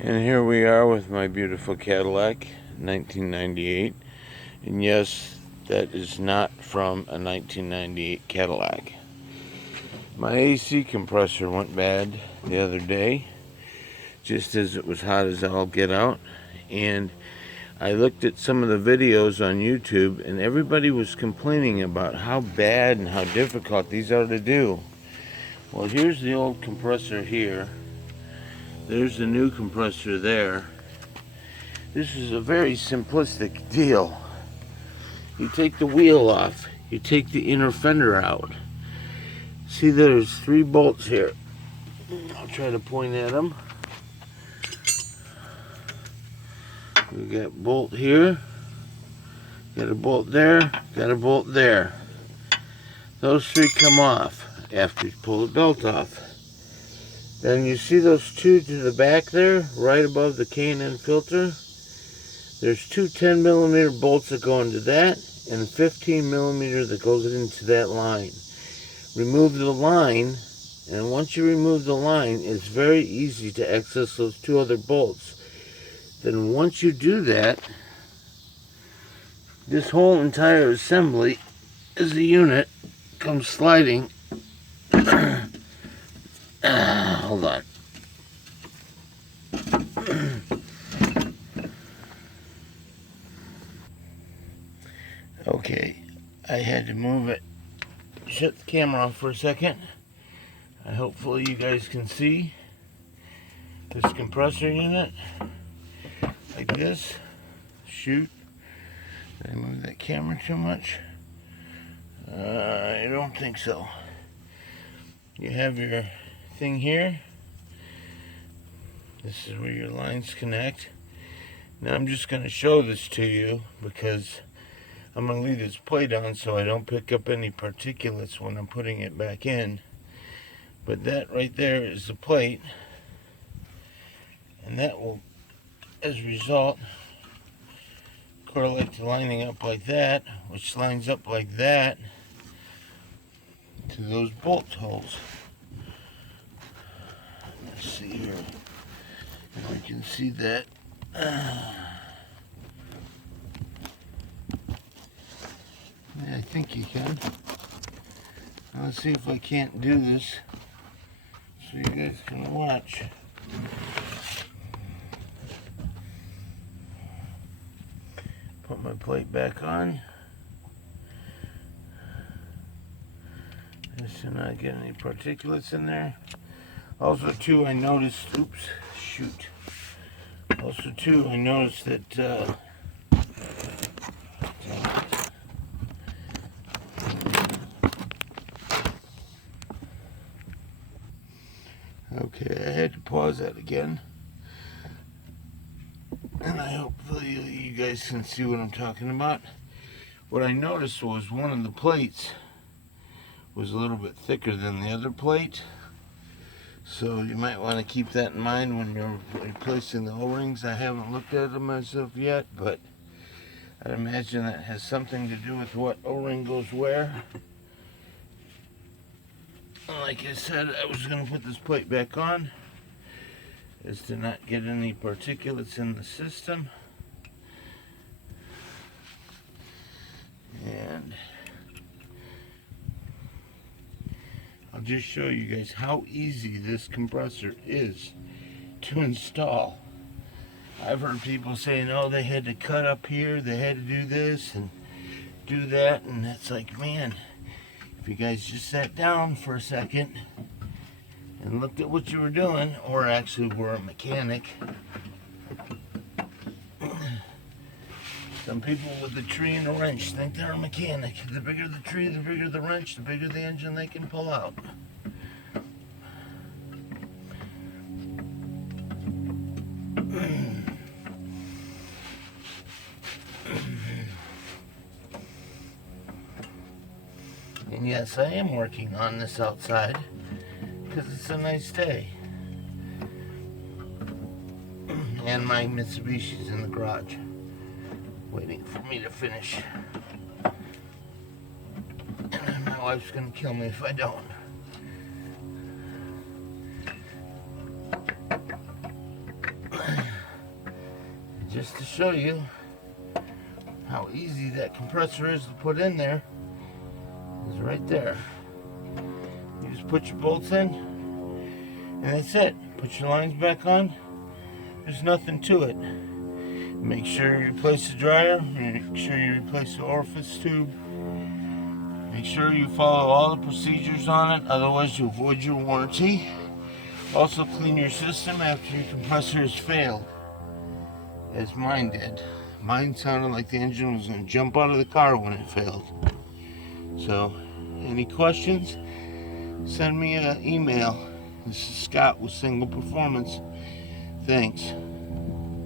And here we are with my beautiful Cadillac, 1998. And yes, that is not from a 1998 Cadillac. My AC compressor went bad the other day, just as it was hot as all get out. And I looked at some of the videos on YouTube, and everybody was complaining about how bad and how difficult these are to do. Well, here's the old compressor here. There's the new compressor there. This is a very simplistic deal. You take the wheel off, you take the inner fender out. See, there's 3 bolts here. I'll try to point at them. We got bolt here, got a bolt there, got a bolt there. Those 3 come off after you pull the belt off. Then you see those 2 to the back there, right above the K&N filter? There's 2 10mm bolts that go into that, and a 15mm that goes into that line. Remove the line, and once you remove the line, it's very easy to access those 2 other bolts. Then once you do that, this whole entire assembly as a unit comes sliding. Hold on. Okay, I had to move it. Shut the camera off for a second. Hopefully you guys can see this compressor unit like this. Shoot. Did I move that camera too much? I don't think so. You have your thing here. This is where your lines connect. Now I'm just going to show this to you because I'm going to leave this plate on so I don't pick up any particulates when I'm putting it back in. But that right there is the plate, and that will, as a result, correlate to lining up like that, which lines up like that to those bolt holes. Let's see here if I can see that. Yeah, I think you can. Now let's see if I can't do this so you guys can watch. Put my plate back on. Just to not get any particulates in there. Also too, I noticed, Also too, I noticed that okay, I had to pause that again. And I hopefully you guys can see what I'm talking about. What I noticed was one of the plates was a little bit thicker than the other plate. So you might want to keep that in mind when you're replacing the O-rings. I haven't looked at them myself yet, but I'd imagine that has something to do with what O-ring goes where. Like I said, I was going to put this plate back on is to not get any particulates in the system. And I'll just show you guys how easy this compressor is to install. I've heard people saying, oh, they had to cut up here, they had to do this and do that, and it's like, man, if you guys just sat down for a second and looked at what you were doing, or actually were a mechanic. Some people with a tree and a wrench think they're a mechanic. The bigger the tree, the bigger the wrench, the bigger the engine they can pull out. And yes, I am working on this outside because it's a nice day. And my Mitsubishi's in the garage waiting for me to finish. And my wife's gonna kill me if I don't. just to show you how easy that compressor is to put in there, is right there. You just put your bolts in, and that's it. Put your lines back on. There's nothing to it. Make sure you replace the dryer. Make sure you replace the orifice tube. Make sure you follow all the procedures on it, otherwise you'll void your warranty. Also clean your system after your compressor has failed, as mine did. Mine sounded like the engine was going to jump out of the car when it failed. So, any questions? Send me an email. This is Scott with Single Performance. Thanks.